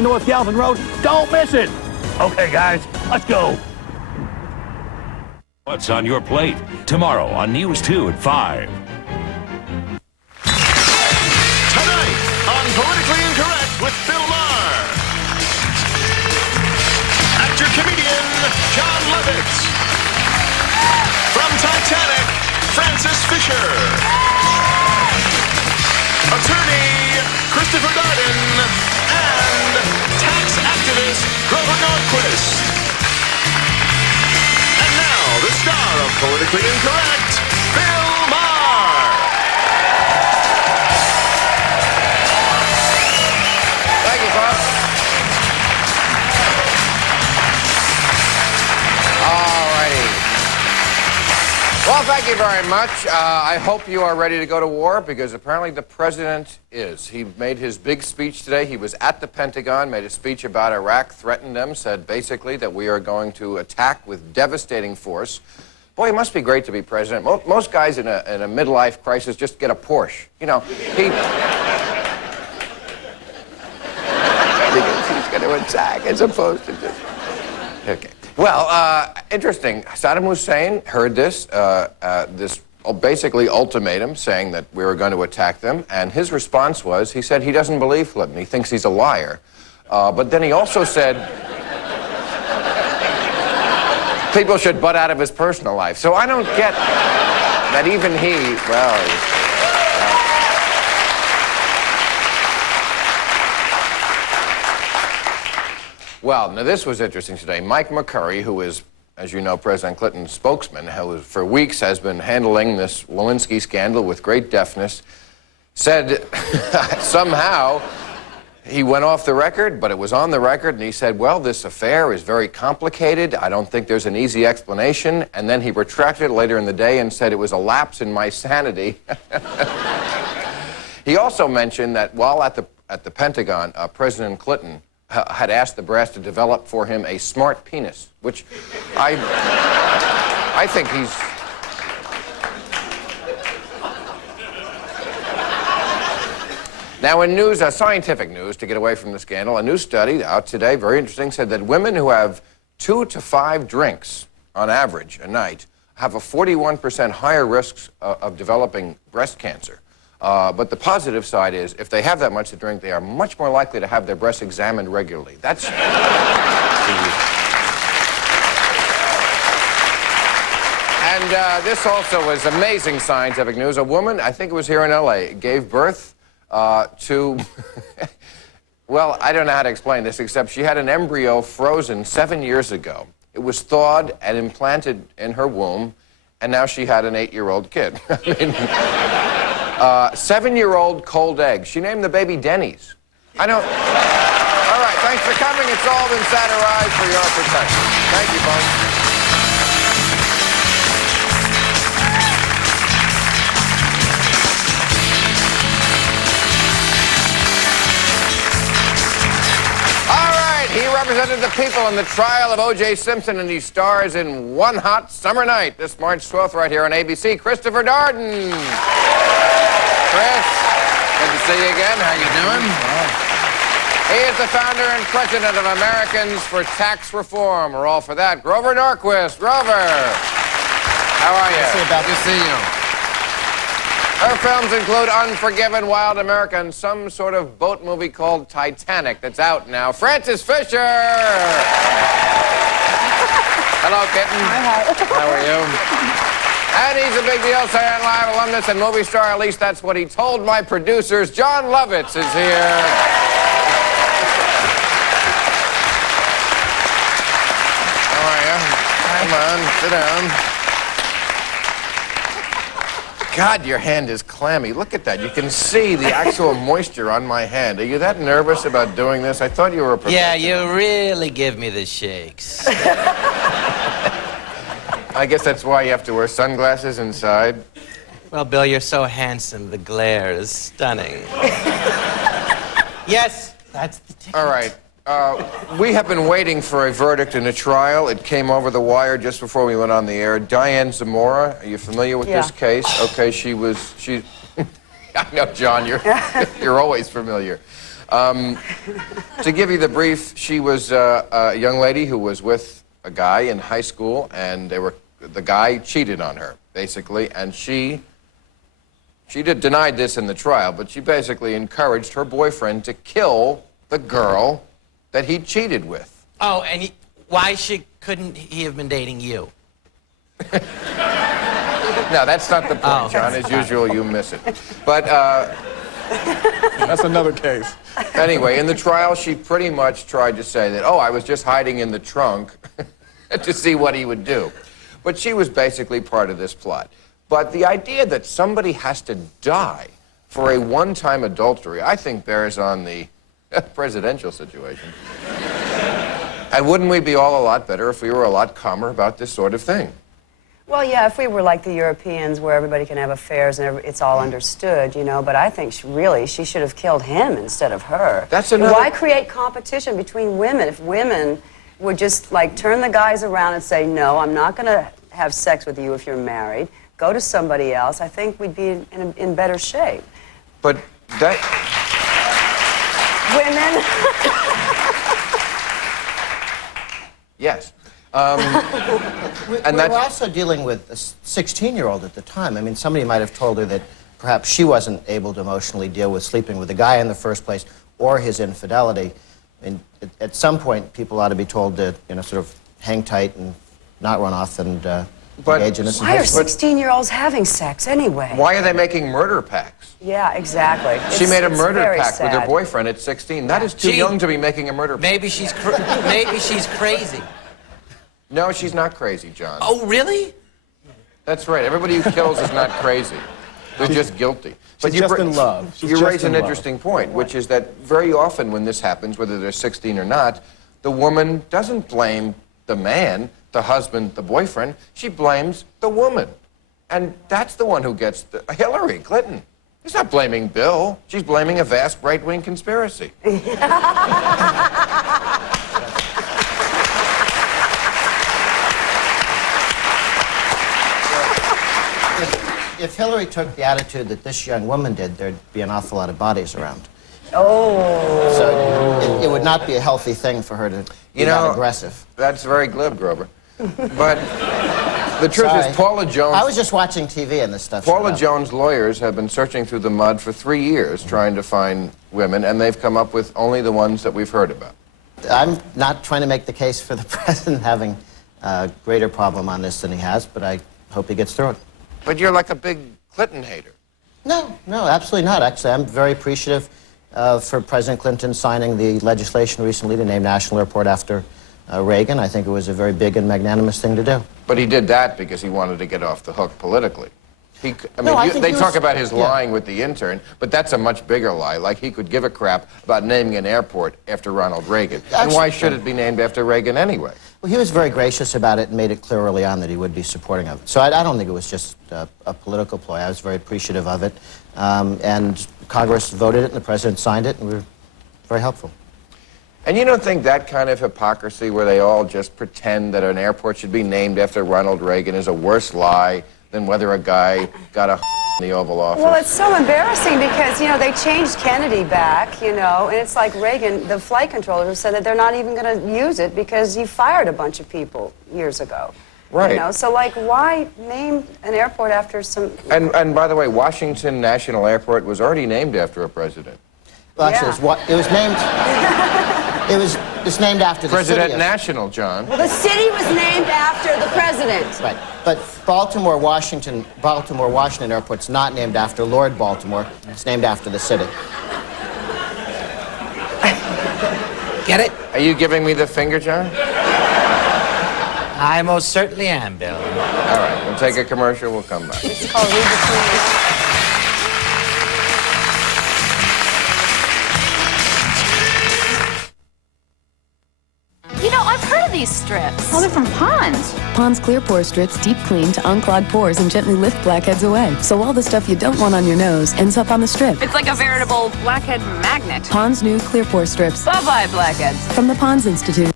North Galvin Road. Don't miss it. Okay, guys, let's go. What's on your plate? Tomorrow on News 2 at 5. Tonight on Politically Incorrect with Bill Maher. Actor-comedian Jon Lovitz. From Titanic, Francis Fisher. Attorney Christopher Darden. And tax activist Grover Norquist. And now, the star of Politically Incorrect, Bill Maher. Thank you, Bob. All righty. Well, thank you very much. I hope you are ready to go to war, because apparently the president is. He made his big speech today. He was at the Pentagon, made a speech about Iraq, threatened them, said basically that we are going to attack with devastating force. Boy, it must be great to be president. Most guys in a midlife crisis just get a Porsche. You know, he's going to attack as opposed to just... Okay. Well, interesting. Saddam Hussein heard this basically ultimatum saying that we were going to attack them, and his response was, he said he doesn't believe Clinton. He thinks he's a liar. But then he also said people should butt out of his personal life. So I don't get that even he, Well, now this was interesting today. Mike McCurry, who is, as you know, President Clinton's spokesman, who for weeks has been handling this Lewinsky scandal with great deftness, said somehow he went off the record, but it was on the record, and he said, well, this affair is very complicated. I don't think there's an easy explanation. And then he retracted later in the day and said it was a lapse in my sanity. He also mentioned that while at the Pentagon, President Clinton had asked the brass to develop for him a smart penis, which I think he's... Now, in news, scientific news, to get away from the scandal, a new study out today, very interesting, said that women who have 2 to 5 drinks on average a night have a 41% higher risk of developing breast cancer. But the positive side is, if they have that much to drink, they are much more likely to have their breasts examined regularly. That's... And this also was amazing scientific news. A woman, I think it was here in L.A., gave birth to... Well, I don't know how to explain this, except she had an embryo frozen 7 years ago. It was thawed and implanted in her womb, and now she had an 8-year-old kid. I mean... 7-year-old cold egg. She named the baby Denny's. I don't... All right, thanks for coming. It's all been satirized for your protection. Thank you, folks. All right, he represented the people in the trial of O.J. Simpson, and he stars in One Hot Summer Night this March 12th right here on ABC. Christopher Darden. Chris, good to see you again. How you doing? He is the founder and president of Americans for Tax Reform. We're all for that. Grover Norquist. Grover, how are you? Good to see you. Her films include Unforgiven, Wild America, and some sort of boat movie called Titanic that's out now. Francis Fisher. Hello, kitten. Hi. How are you? And he's a big deal, Saturday Night Live alumnus and movie star. At least that's what he told my producers. Jon Lovitz is here. How are you? Come on, sit down. God, your hand is clammy. Look at that. You can see the actual moisture on my hand. Are you that nervous about doing this? I thought you were a professional. Yeah, you really give me the shakes. I guess that's why you have to wear sunglasses inside. Well, Bill, you're so handsome. The glare is stunning. Yes, that's the ticket. All right. We have been waiting for a verdict in a trial. It came over the wire just before we went on the air. Diane Zamora, are you familiar with this case? Okay, she... I know, John, you're always familiar. To give you the brief, she was a young lady who was with a guy in high school, and the guy cheated on her, basically, and she denied this in the trial, but she basically encouraged her boyfriend to kill the girl that he cheated with. Oh, and why couldn't he have been dating you? No, that's not the point, John. As usual, you miss it. But, that's another case. Anyway, in the trial, she pretty much tried to say that, oh, I was just hiding in the trunk to see what he would do. But she was basically part of this plot. But the idea that somebody has to die for a one-time adultery, I think bears on the presidential situation. And wouldn't we be all a lot better if we were a lot calmer about this sort of thing? Well, yeah, if we were like the Europeans where everybody can have affairs and it's all understood, you know, but I think she should have killed him instead of her. That's another... Why create competition between women if women would just, like, turn the guys around and say, no, I'm not going to have sex with you if you're married. Go to somebody else. I think we'd be in better shape. But that... Women... Yes. And we're also dealing with a 16-year-old at the time. I mean, somebody might have told her that perhaps she wasn't able to emotionally deal with sleeping with the guy in the first place or his infidelity. And at some point, people ought to be told to, you know, sort of hang tight and not run off and engage in this. Why are 16-year-olds having sex anyway? Why are they making murder pacts? Yeah, exactly. She made a murder pact with her sad. boyfriend at 16. That is too young to be making a murder pact. Maybe she's crazy. No, she's not crazy, John. Oh, really? That's right. Everybody who kills is not crazy. They're just guilty. She's just in love. You raise an interesting point, which is that very often when this happens, whether they're 16 or not, the woman doesn't blame the man, the husband, the boyfriend. She blames the woman. And that's the one who gets Hillary Clinton. She's not blaming Bill. She's blaming a vast right-wing conspiracy. If Hillary took the attitude that this young woman did, there'd be an awful lot of bodies around. Oh. So it would not be a healthy thing for her to be that aggressive. That's very glib, Grover. But the truth is, Paula Jones... I was just watching TV and this stuff. Paula Jones' lawyers have been searching through the mud for 3 years trying to find women, and they've come up with only the ones that we've heard about. I'm not trying to make the case for the president having a greater problem on this than he has, but I hope he gets through it. But you're like a big Clinton hater. No, absolutely not. Actually, I'm very appreciative for President Clinton signing the legislation recently to name National Airport after Reagan. I think it was a very big and magnanimous thing to do. But he did that because he wanted to get off the hook politically. They talk about his lying with the intern, but that's a much bigger lie. Like, he could give a crap about naming an airport after Ronald Reagan. And why should it be named after Reagan anyway? Well, he was very gracious about it and made it clear early on that he would be supporting of it. So I don't think it was just a political ploy. I was very appreciative of it. And Congress voted it, and the president signed it, and we were very helpful. And you don't think that kind of hypocrisy where they all just pretend that an airport should be named after Ronald Reagan is a worse lie than whether a guy got a in the Oval Office? Well, it's so embarrassing because, you know, they changed Kennedy back, you know, and it's like Reagan, the flight controller, said that they're not even going to use it because he fired a bunch of people years ago. Right. You know, so, like, why name an airport after some... And by the way, Washington National Airport was already named after a president. Well, actually, it was named... It's named after the President city. National, John. Well, the city was named after the president. Right. But Baltimore, Washington Airport's not named after Lord Baltimore. It's named after the city. Get it? Are you giving me the finger, John? I most certainly am, Bill. All right, we'll take a commercial. We'll come back. It's called Read Between. You know, I've heard of these strips. Oh, they're from Pond's. Pond's Clear Pore Strips deep clean to unclog pores and gently lift blackheads away. So all the stuff you don't want on your nose ends up on the strip. It's like a veritable blackhead magnet. Pond's new Clear Pore Strips. Bye-bye, blackheads. From the Pond's Institute.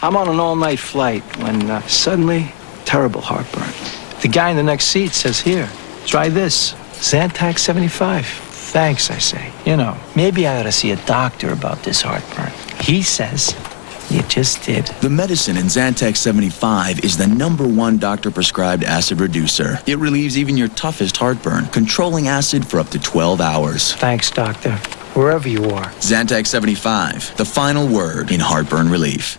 I'm on an all-night flight when suddenly, terrible heartburn. The guy in the next seat says, here, try this, Zantac 75. Thanks, I say. You know, maybe I ought to see a doctor about this heartburn. He says you just did. The medicine in Zantac 75 is the #1 doctor-prescribed acid reducer. It relieves even your toughest heartburn, controlling acid for up to 12 hours. Thanks, doctor. Wherever you are. Zantac 75, the final word in heartburn relief.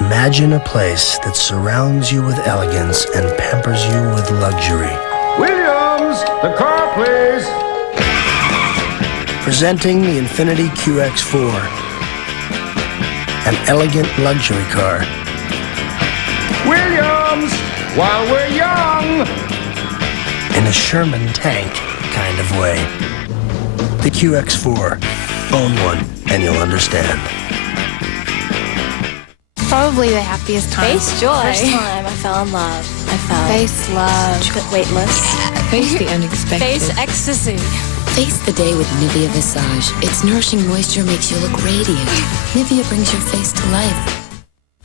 Imagine a place that surrounds you with elegance and pampers you with luxury. Williams, the car, please. Presenting the Infiniti QX4, an elegant luxury car. Williams, while we're young. In a Sherman tank kind of way. The QX4. Own one, and you'll understand. Probably the happiest time. Face joy. First time I fell in love. I fell. Face love. Weightless. Face the unexpected. Face ecstasy. Face the day with Nivea Visage. Its nourishing moisture makes you look radiant. Nivea brings your face to life.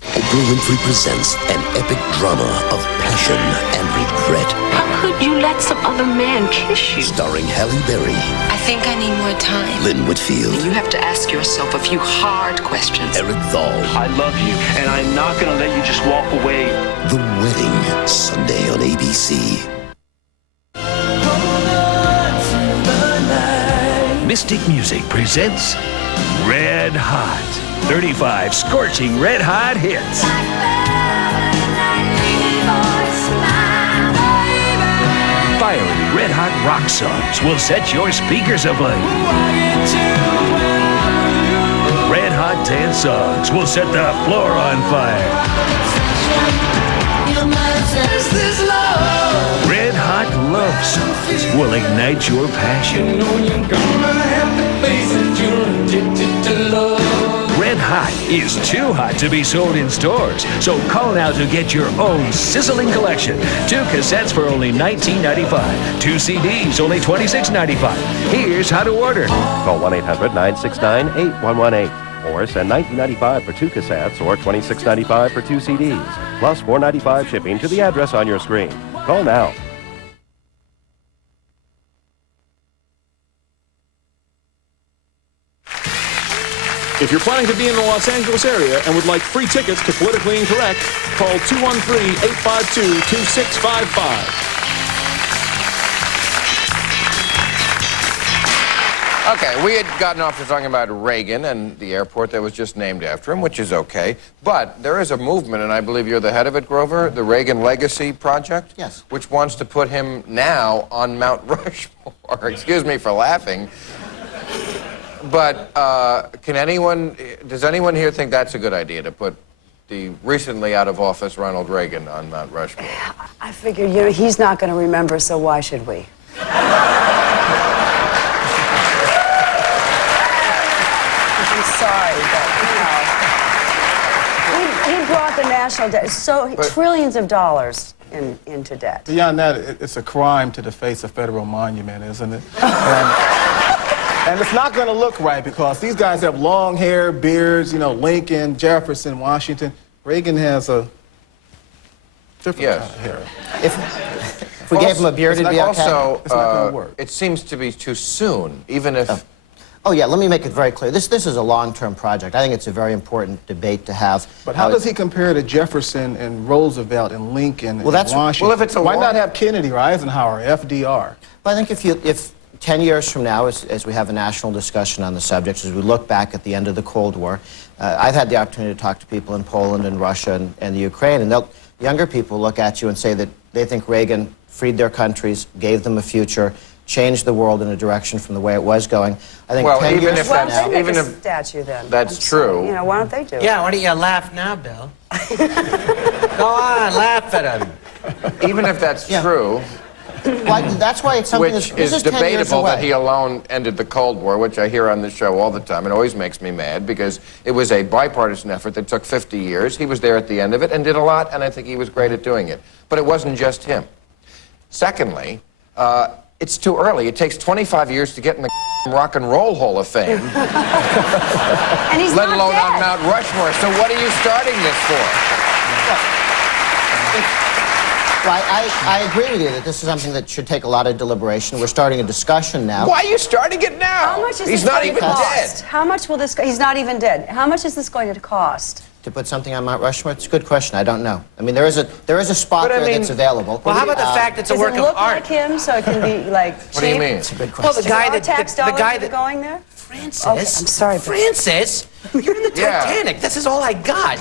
Oprah Winfrey presents an epic drama of passion and regret. How could you let some other man kiss you? Starring Halle Berry, I think I need more time. Lynn Whitfield, You have to ask yourself a few hard questions. Eric Thal. I love you, and I'm not gonna let you just walk away. The Wedding, Sunday on ABC. Mystic Music presents Red Hot. 35 scorching red hot hits. Fiery red hot rock songs will set your speakers ablaze. Red hot dance songs will set the floor on fire. Red hot love songs will ignite your passion. Red Hot is too hot to be sold in stores, so call now to get your own sizzling collection. 2 cassettes for only $19.95. 2 CDs only $26.95. Here's how to order. Call 1-800-969-8118 or send $19.95 for 2 cassettes or $26.95 for 2 CDs, plus $4.95 shipping to the address on your screen. Call now. If you're planning to be in the Los Angeles area and would like free tickets to Politically Incorrect, call 213-852-2655. Okay, we had gotten off to talking about Reagan and the airport that was just named after him, which is okay. But there is a movement, and I believe you're the head of it, Grover, the Reagan Legacy Project? Yes. Which wants to put him now on Mount Rushmore. Excuse me for laughing. But does anyone here think that's a good idea, to put the recently out of office Ronald Reagan on Mount Rushmore? I figured, you know, he's not going to remember, so why should we? I'm sorry, but, you know, he brought the national debt, trillions of dollars into debt. Beyond that, it's a crime to deface a federal monument, isn't it? And it's not going to look right because these guys have long hair, beards, you know, Lincoln, Jefferson, Washington. Reagan has a different kind of hair. If we gave him a beard, it'd be okay. Also, it's not going to work. it seems to be too soon, even if... Oh, yeah, let me make it very clear. This is a long-term project. I think it's a very important debate to have. But how does he compare to Jefferson and Roosevelt and Lincoln and Washington? Well, if it's Why not have Kennedy or Eisenhower, FDR? Well, I think if 10 years from now, as we have a national discussion on the subject, as we look back at the end of the Cold War, I've had the opportunity to talk to people in Poland and Russia and the Ukraine, and younger people look at you and say that they think Reagan freed their countries, gave them a future, changed the world in a direction from the way it was going. I think 10 years from now... Well, even if statue then. That's true. You know, why don't they do it? Yeah, why don't you laugh now, Bill? Go on, laugh at him. Even if that's true... Well, that's why it's something which is debatable that he alone ended the Cold War, which I hear on this show all the time. It always makes me mad because it was a bipartisan effort that took 50 years. He was there at the end of it and did a lot, and I think he was great at doing it. But it wasn't just him. Secondly, it's too early. It takes 25 years to get in the Rock and Roll Hall of Fame. And he's let not alone dead. on Mount Rushmore. So what are you starting this for? Well, I agree with you that this is something that should take a lot of deliberation. We're starting a discussion now. Why are you starting it now? How much is He's this not going even to cost? dead. How much will this? He's not even dead. How much is this going to cost? To put something on Mount Rushmore? It's a good question. I don't know. I mean, there is a spot there that's available. Well, how about the fact it's a work of art? Does it look like him, so it can be like cheap? What do you mean? It's a good Well, question. the guy Are that tax the dollars guy that that going there? Francis. Okay, I'm sorry, but- Francis, you're in the Yeah. Titanic. This is all I got.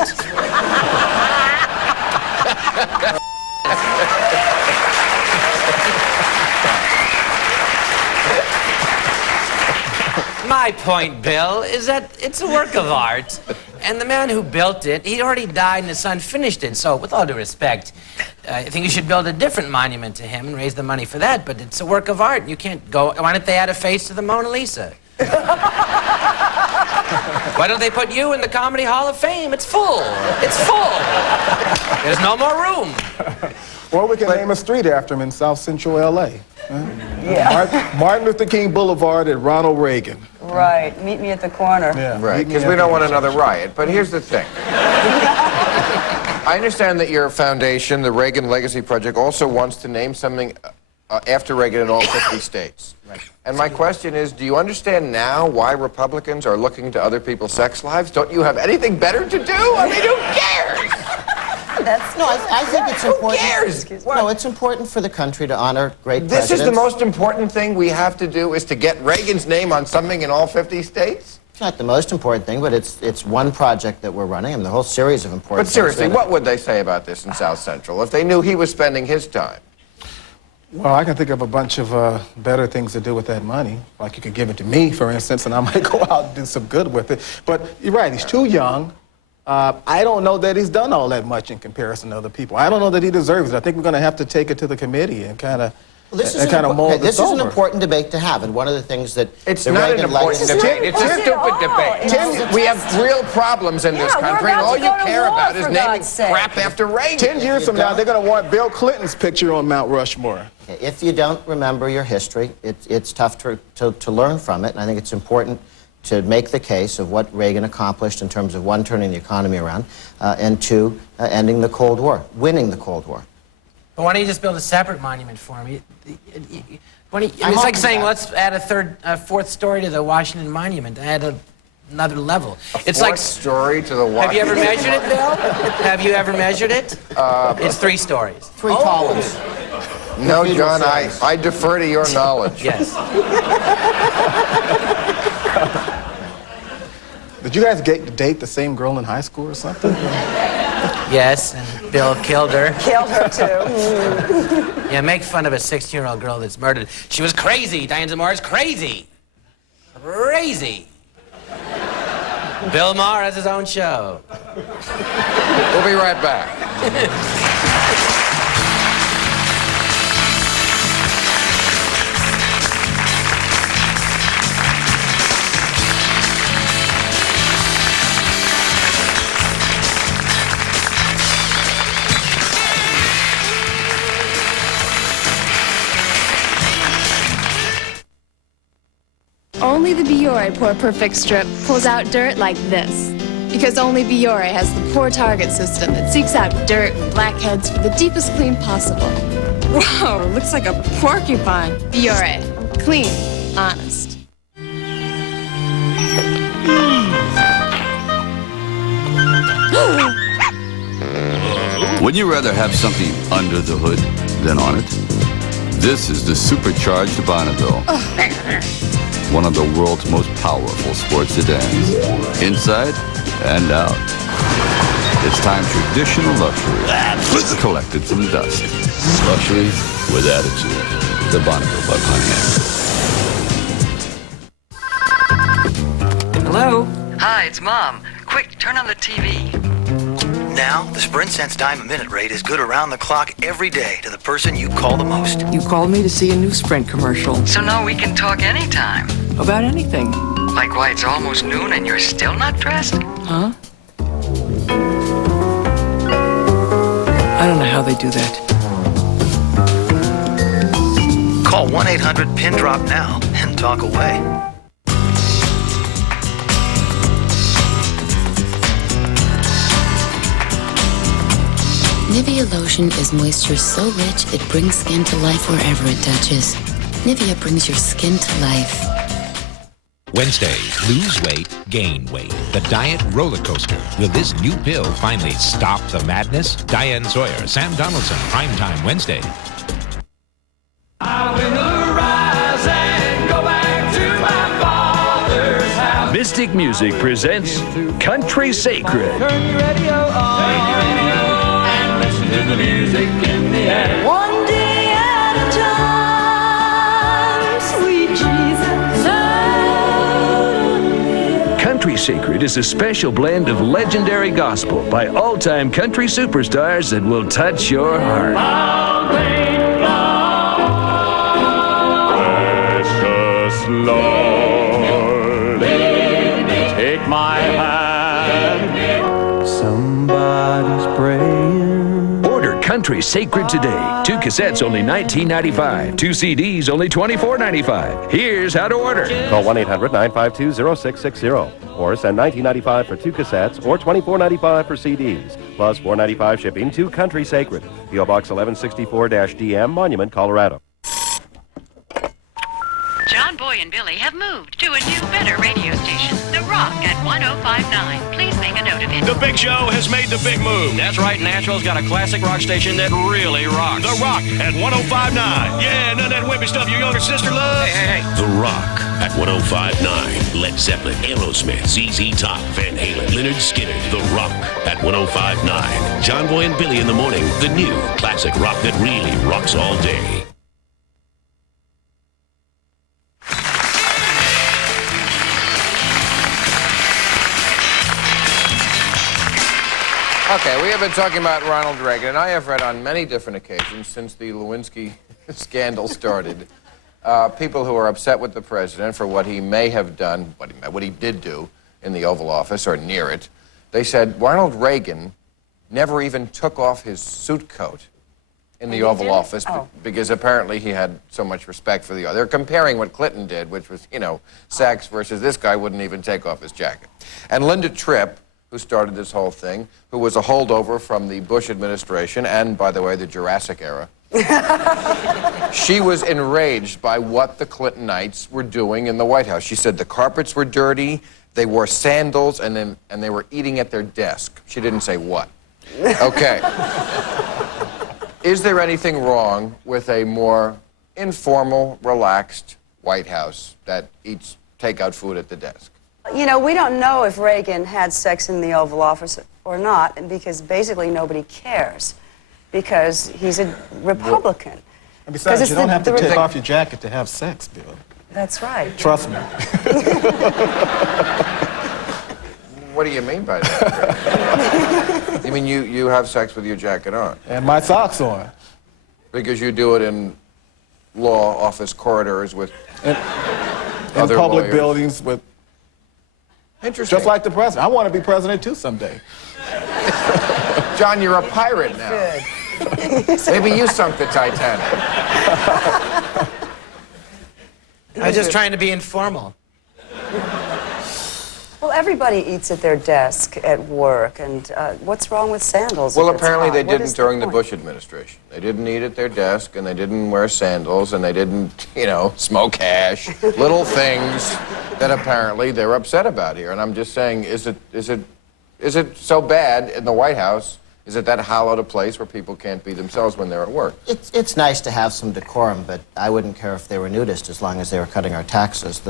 My point, Bill, is that it's a work of art. And the man who built it, he already died and his son finished it. So, with all due respect, I think you should build a different monument to him and raise the money for that. But it's a work of art. You can't go... Why don't they add a face to the Mona Lisa? Why don't they put you in the Comedy Hall of Fame? It's full. It's full. There's no more room. Or we can name a street after him in South Central L.A. Yeah. Martin Luther King Boulevard at Ronald Reagan. Right. Meet me at the corner. Yeah. Right, because we don't want another riot. But here's the thing. I understand that your foundation, the Reagan Legacy Project, also wants to name something after Reagan in all 50 states. Right. And my question is, do you understand now why Republicans are looking to other people's sex lives? Don't you have anything better to do? I mean, who cares? No, I think it's important. Who cares? No, it's important for the country to honor great This presidents. is the most important thing we have to do, is to get Reagan's name on something in all 50 states? It's not the most important thing, but it's one project that we're running, and the whole series of important But seriously, things. what would they say about this in South Central if they knew he was spending his time? Well, I can think of a bunch of better things to do with that money. Like you could give it to me, for instance, and I might go out and do some good with it. But you're right, he's too young. I don't know that he's done all that much in comparison to other people. I don't know that he deserves it. I think we're going to have to take it to the committee and kind of mold this is an important debate to have, and one of the things that It's the not Reagan an important legacy- debate. It's a stupid debate. We have real problems in this country, and all you care about is naming crap after Reagan. 10 years from now, they're going to want Bill Clinton's picture on Mount Rushmore. If you don't remember your history, it's tough to learn from it, and I think it's important to make the case of what Reagan accomplished in terms of, one, turning the economy around, and two, ending the Cold War, winning the Cold War. But why don't you just build a separate monument for him? It's like saying, let's add a fourth story to the Washington Monument. Add another level. It's like story to the Washington. Have you ever measured it, Bill? Have you ever measured it? It's 3 stories. 3 columns. No, John, I defer to your knowledge. Yes. Did you guys date the same girl in high school or something? Yes, and Bill killed her. Killed her, too. Yeah, make fun of a 16-year-old girl that's murdered. She was crazy. Diane Zamora is crazy. Crazy. Bill Maher has his own show. We'll be right back. Only the Biore Pore Perfect Strip pulls out dirt like this. Because only Biore has the Pore Target system that seeks out dirt and blackheads for the deepest clean possible. Whoa, looks like a porcupine. Biore. Clean. Honest. Wouldn't you rather have something under the hood than on it? This is the supercharged Bonneville. One of the world's most powerful sports sedans. Inside and out. It's time traditional luxury collected some dust. Luxury with attitude. The Bonneville by Pontiac. Hello? Hi, it's Mom. Quick, turn on the TV. Now, the Sprint Cents dime a minute rate is good around the clock every day to the person you call the most. You called me to see a new Sprint commercial. So now we can talk anytime. About anything. Like why it's almost noon and you're still not dressed? Huh? I don't know how they do that. Call 1-800-PIN-DROP now and talk away. Nivea lotion is moisture so rich it brings skin to life wherever it touches. Nivea brings your skin to life. Wednesday, lose weight, gain weight. The diet roller coaster. Will this new pill finally stop the madness? Diane Sawyer, Sam Donaldson, primetime Wednesday. I will arise and go back to my father's house. Mystic Music presents Country Sacred. Turn your radio on and listen to the music in the air. One day at a time, sweet Jesus. Country Sacred is a special blend of legendary gospel by all-time country superstars that will touch your heart. Precious Lord, take my hand. Somebody's praying. Order Country Sacred today. 2 cassettes only $19.95. 2 CDs only $24.95. Here's how to order. Call 1-800-952-0660 or send $19.95 for 2 cassettes or $24.95 for CDs, plus $4.95 shipping to Country Sacred. P.O. Box 1164-DM, Monument, Colorado. John Boy and Billy have moved to a new, better radio station, The Rock at 1059. Please make a note of it. The Big Show has made the big move. That's right, Nashville's got a classic rock station that really rocks. The Rock at 1059. Yeah, none of that wimpy stuff your younger sister loves. Hey. The Rock at 1059. Led Zeppelin, Aerosmith, ZZ Top, Van Halen, Leonard Skinner. The Rock at 1059. John Boy and Billy in the morning. The new classic rock that really rocks all day. Okay, we have been talking about Ronald Reagan, and I have read on many different occasions since the Lewinsky scandal started, people who are upset with the president for what he may have done, what he did do in the Oval Office or near it. They said Ronald Reagan never even took off his suit coat in the Oval Office because apparently he had so much respect for the other. They're comparing what Clinton did, which was, sex, versus this guy wouldn't even take off his jacket. And Linda Tripp, who started this whole thing, who was a holdover from the Bush administration and, by the way, the Jurassic era. She was enraged by what the Clintonites were doing in the White House. She said the carpets were dirty, they wore sandals, and they were eating at their desk. She didn't say what. Okay. Is there anything wrong with a more informal, relaxed White House that eats takeout food at the desk? We don't know if Reagan had sex in the Oval Office or not, because basically nobody cares, because he's a Republican. And besides, you don't have to take off your jacket to have sex, Bill. That's right. Trust me. What do you mean by that? You mean you have sex with your jacket on? And my socks on. Because you do it in law office corridors with other public lawyers. Buildings with... Interesting. Just like the president. I want to be president too someday. John, you're a pirate now. Good. Maybe you sunk the Titanic. I was just trying to be informal. Well, everybody eats at their desk at work, and what's wrong with sandals? Well, if it's apparently hot? they What didn't is during the point? Bush administration. They didn't eat at their desk, and they didn't wear sandals, and they didn't, smoke hash. Little things that apparently they're upset about here. And I'm just saying, is it so bad in the White House? Is it that hallowed a place where people can't be themselves when they're at work? It's nice to have some decorum, but I wouldn't care if they were nudist as long as they were cutting our taxes.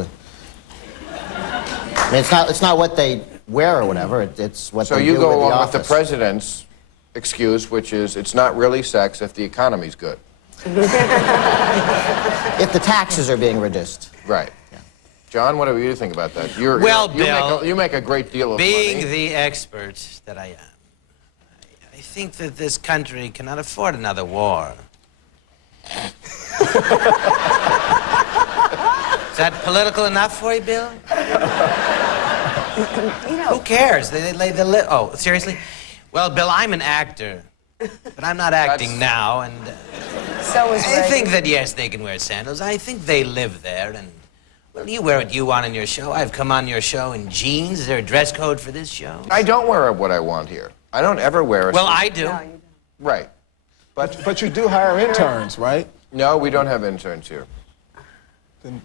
I mean, it's not what they wear or whatever. It's what So they you do go with the along with the office. president's excuse, which is it's not really sex if the economy's good. If the taxes are being reduced. Right. Yeah. John, what do you think about that? Bill, you make a great deal of being money. the expert that I am, I think that this country cannot afford another war. Is that political enough for you, Bill? Who cares? Oh, seriously? Well, Bill, I'm an actor, but I'm not acting now, and So is I Reagan. think that, yes, they can wear sandals. I think they live there, and, well, you wear what you want on your show. I've come on your show in jeans. Is there a dress code for this show? I don't wear what I want here. I don't ever wear a Well, suit. I do. No, you don't. Right. But you do hire interns, right? No, we don't have interns here. Then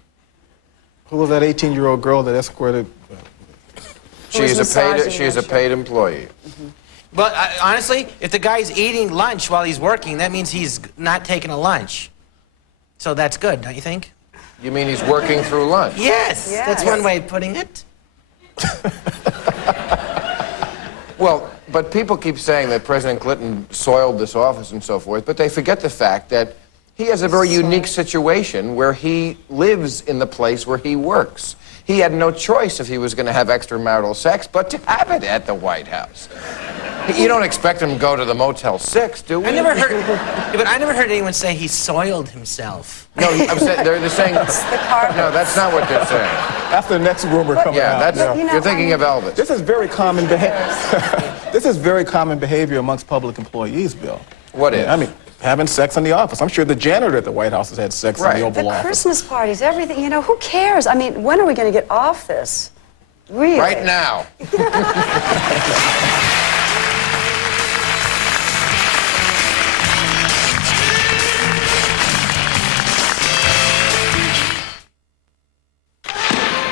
who was that 18-year-old girl that escorted? She is a paid employee. But honestly, if the guy's eating lunch while he's working, that means he's not taking a lunch. So that's good, don't you think? You mean he's working through lunch? Yes, that's one way of putting it. Well, but people keep saying that President Clinton soiled this office and so forth, but they forget the fact that he has a very unique situation where he lives in the place where he works. He had no choice if he was going to have extramarital sex but to have it at the White House. You don't expect him to go to the Motel 6, do we? I never heard anyone say he soiled himself. No, I'm saying, they're saying... It's the carpet. No, that's not what they're saying. That's the next rumor coming out. That's, you're thinking of Elvis. This is very common behavior. This is very common behavior amongst public employees, Bill. What is? I mean, having sex in the office. I'm sure the janitor at the White House has had sex in the Oval Office. The Christmas parties, everything. You know, who cares? I mean, when are we going to get off this? Really? Right now.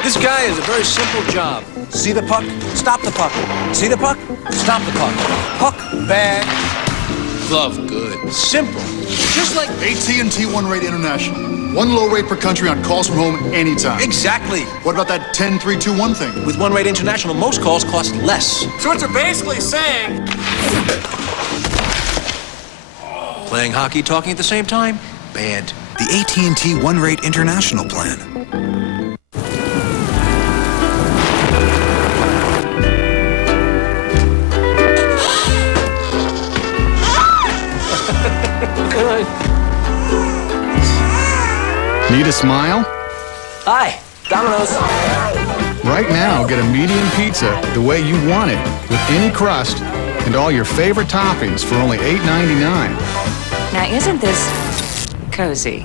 This guy has a very simple job. See the puck? Stop the puck. See the puck? Stop the puck. Puck, bag, glove, good. Simple. Just like AT&T One Rate International. One low rate per country on calls from home anytime. Exactly. What about that 10-3-2-1 thing? With One Rate International, most calls cost less. So what they're basically saying... Playing hockey, talking at the same time? Bad. The AT&T One Rate International plan. Need a smile? Hi, Domino's. Right now, get a medium pizza the way you want it, with any crust and all your favorite toppings for only $8.99. Now, isn't this cozy?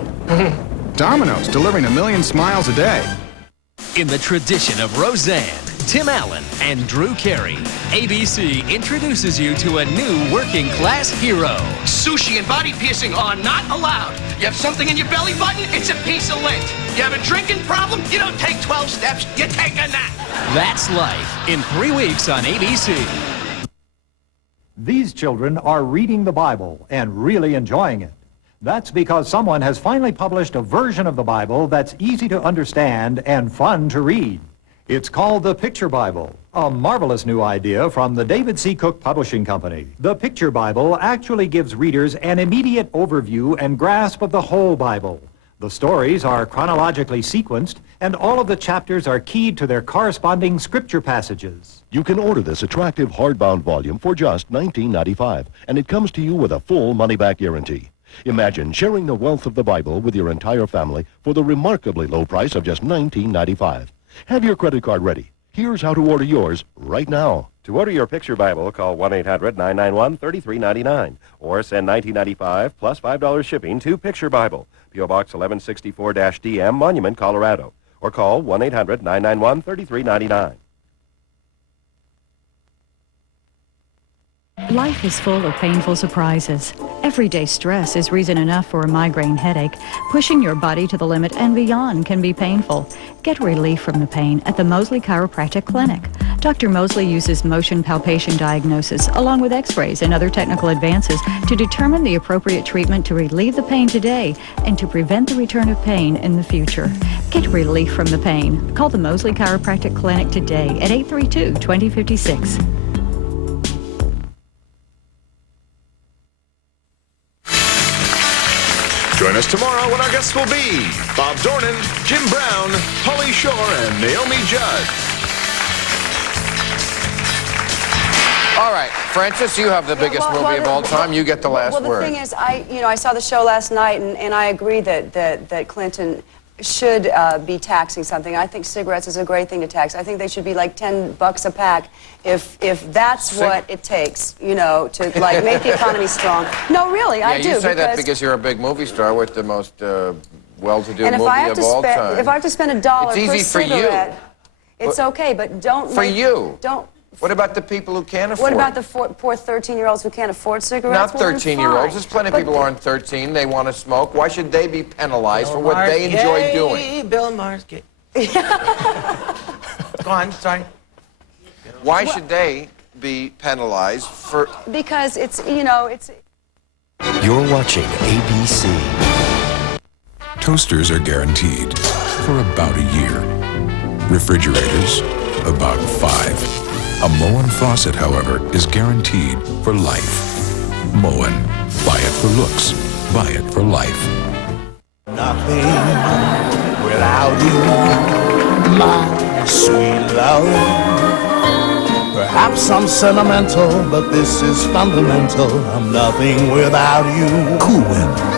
Domino's, delivering 1 million smiles a day. In the tradition of Roseanne, Tim Allen, and Drew Carey, ABC introduces you to a new working-class hero. Sushi and body piercing are not allowed. You have something in your belly button, it's a piece of lint. You have a drinking problem, you don't take 12 steps, you take a nap. That's life in 3 weeks on ABC. These children are reading the Bible and really enjoying it. That's because someone has finally published a version of the Bible that's easy to understand and fun to read. It's called the Picture Bible, a marvelous new idea from the David C. Cook Publishing Company. The Picture Bible actually gives readers an immediate overview and grasp of the whole Bible. The stories are chronologically sequenced, and all of the chapters are keyed to their corresponding scripture passages. You can order this attractive hardbound volume for just $19.95, and it comes to you with a full money-back guarantee. Imagine sharing the wealth of the Bible with your entire family for the remarkably low price of just $19.95. Have your credit card ready. Here's how to order yours right now. To order your picture Bible, call 1-800-991-3399 or send $19.95 plus $5 shipping to Picture Bible, P.O. Box 1164-DM, Monument, Colorado, or call 1-800-991-3399. Life is full of painful surprises. Everyday stress is reason enough for a migraine headache. Pushing your body to the limit and beyond can be painful. Get relief from the pain at the Mosley Chiropractic Clinic. Dr. Mosley uses motion palpation diagnosis along with x-rays and other technical advances to determine the appropriate treatment to relieve the pain today and to prevent the return of pain in the future. Get relief from the pain. Call the Mosley Chiropractic Clinic today at 832-2056. Join us tomorrow when our guests will be Bob Dornan, Jim Brown, Pauly Shore, and Naomi Judd. All right, Francis, you have the biggest movie of all time. You get the last word. Well, the thing is, I saw the show last night, and I agree that Clinton should be taxing something. I think cigarettes is a great thing to tax. I think they should be like $10 a pack if that's what it takes, you know, to like make the economy strong. No, really, I do. Yeah, you say that because you're a big movie star with the most well-to-do movie of all time. If I have to spend $1 it's per easy for cigarette, you. it's okay, but don't for you. Don't. What about the people who can't afford What about it? the poor 13-year-olds who can't afford cigarettes? Not 13-year-olds. There's plenty of people who aren't 13. They want to smoke. Why should they be penalized for what they enjoy doing? Bill Maher's gay. Go on, sorry. Why should they be penalized for... Because it's, you know, it's... You're watching ABC. Toasters are guaranteed for about a year. Refrigerators, about 5. A Moen faucet, however, is guaranteed for life. Moen. Buy it for looks. Buy it for life. Nothing without you, my sweet love. Perhaps I'm sentimental, but this is fundamental. I'm nothing without you, cool,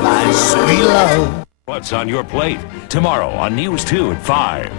my sweet love. What's on your plate? Tomorrow on News 2 at 5.